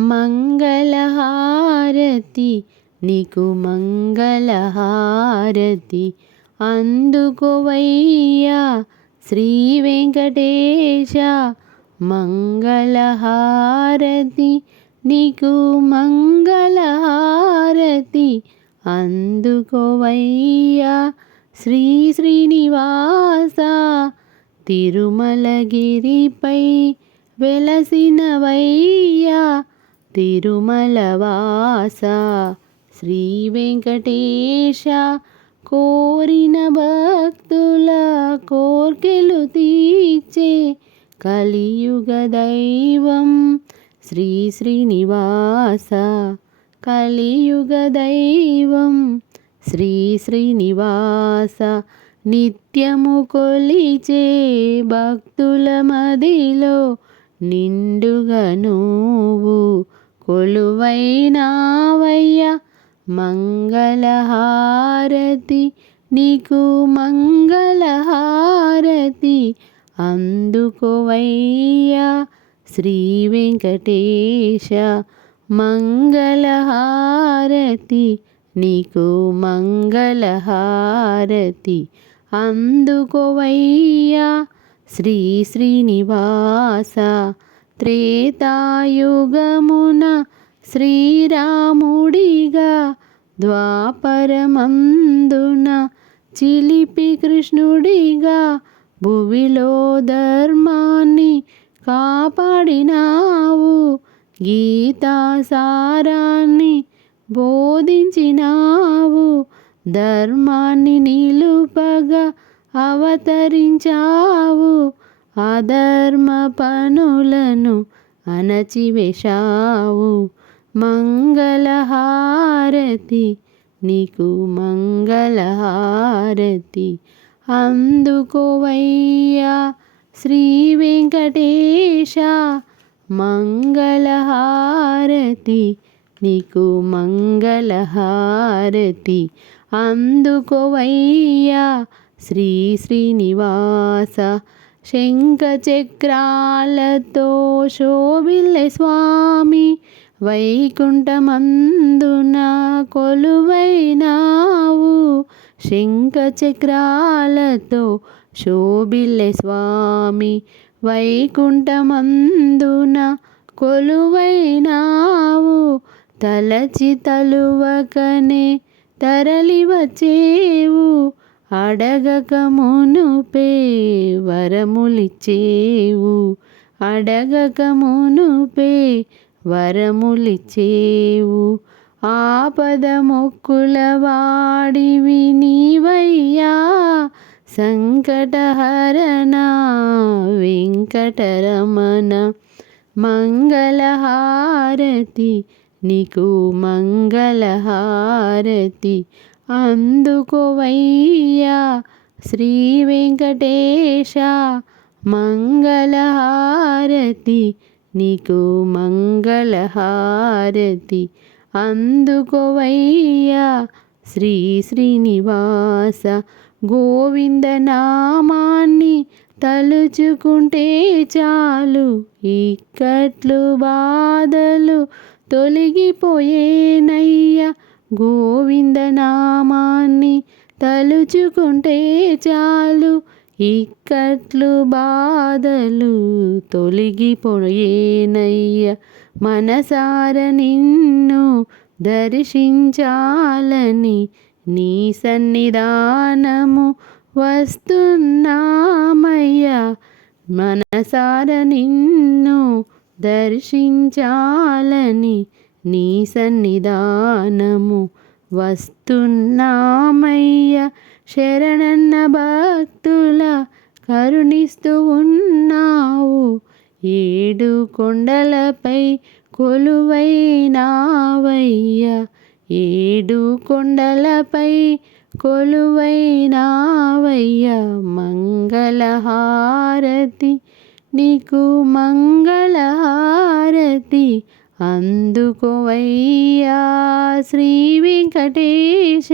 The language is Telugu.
మంగళహారతి నీకు మంగళహారతి అందుకోవయ్యా శ్రీ వెంకటేశ. మంగళహారతి నీకు మంగళహారతి అందుకోవయ్యా శ్రీ శ్రీనివాస. తిరుమలగిరిపై వెలసినవయ్యా తిరుమలవాస శ్రీ వెంకటేశ. కోరిన భక్తుల కోర్కెలు తీర్చే కలియుగ దైవం శ్రీ శ్రీనివాస. కలియుగ దైవం శ్రీ శ్రీనివాస. నిత్యము కొలిచే భక్తుల మదిలో నిండుగా నువ్వు కొలువైనావయ్యా. మంగళహారతి నీకు మంగళహారతి అందుకోవయ్యా శ్రీ వెంకటేశ. మంగళహారతి నీకు మంగళహారతి అందుకోవయ్యా శ్రీ శ్రీనివాస. త్రేతాయుగమున శ్రీరాముడిగా ద్వాపరమందున చిలిపి కృష్ణుడిగా భువిలో ధర్మాన్ని కాపాడినావు. గీతాసారాన్ని బోధించినావు. ధర్మాన్ని నిలుపగా అవతరించావు. అధర్మ పనులను అణచివేశావు. మంగళహారతి నీకు మంగళహారతి అందుకోవయ్యా శ్రీ వెంకటేశ. మంగళహారతి నీకు మంగళహారతి అందుకోవయ్యా శ్రీ శ్రీనివాస. శంఖ చక్రాలతో శోభిల్లే స్వామి వైకుంఠమందున కొలువైనావు. శంఖ చక్రాలతో శోభిల్లే స్వామి వైకుంఠమందున కొలువైనావు. తలచి తలువకనే తరలి వచ్చేవు. అడగక మునుపే వరములిచ్చేవు. అడగక మునుపే వరములిచ్చేవు. ఆపద మొక్కుల వాడివి నీవయ్యా. సంకటహరణ వెంకటరమణ. మంగళహారతి నీకు మంగళహారతి అందుకోవయ్యా శ్రీ వెంకటేశ. మంగళహారతి నీకు మంగళహారతి అందుకోవయ్యా శ్రీ శ్రీనివాస. గోవింద నామాన్ని తలుచుకుంటే చాలు ఇక్కట్లు బాధలు తొలగిపోయేనయ్యా. గోవింద నామాన్ని తలుచుకుంటే చాలు ఇక్కట్లు బాధలు తొలగిపోయేనయ్యా. మనసార నిన్ను దర్శించాలని నీ సన్నిధానము వస్తున్నామయ్యా. మనసార నిన్ను దర్శించాలని నీ సన్నిధానము వస్తున్నామయ్యా. శరణన్న భక్తుల కరుణిస్తూ ఉన్నావు. ఏడు కొండలపై కొలువైనావయ్యా. ఏడు కొండలపై కొలువైనావయ్యా. మంగళహారతి నీకు మంగళహారతి అందుకోవయ్యా శ్రీ వెంకటేశ.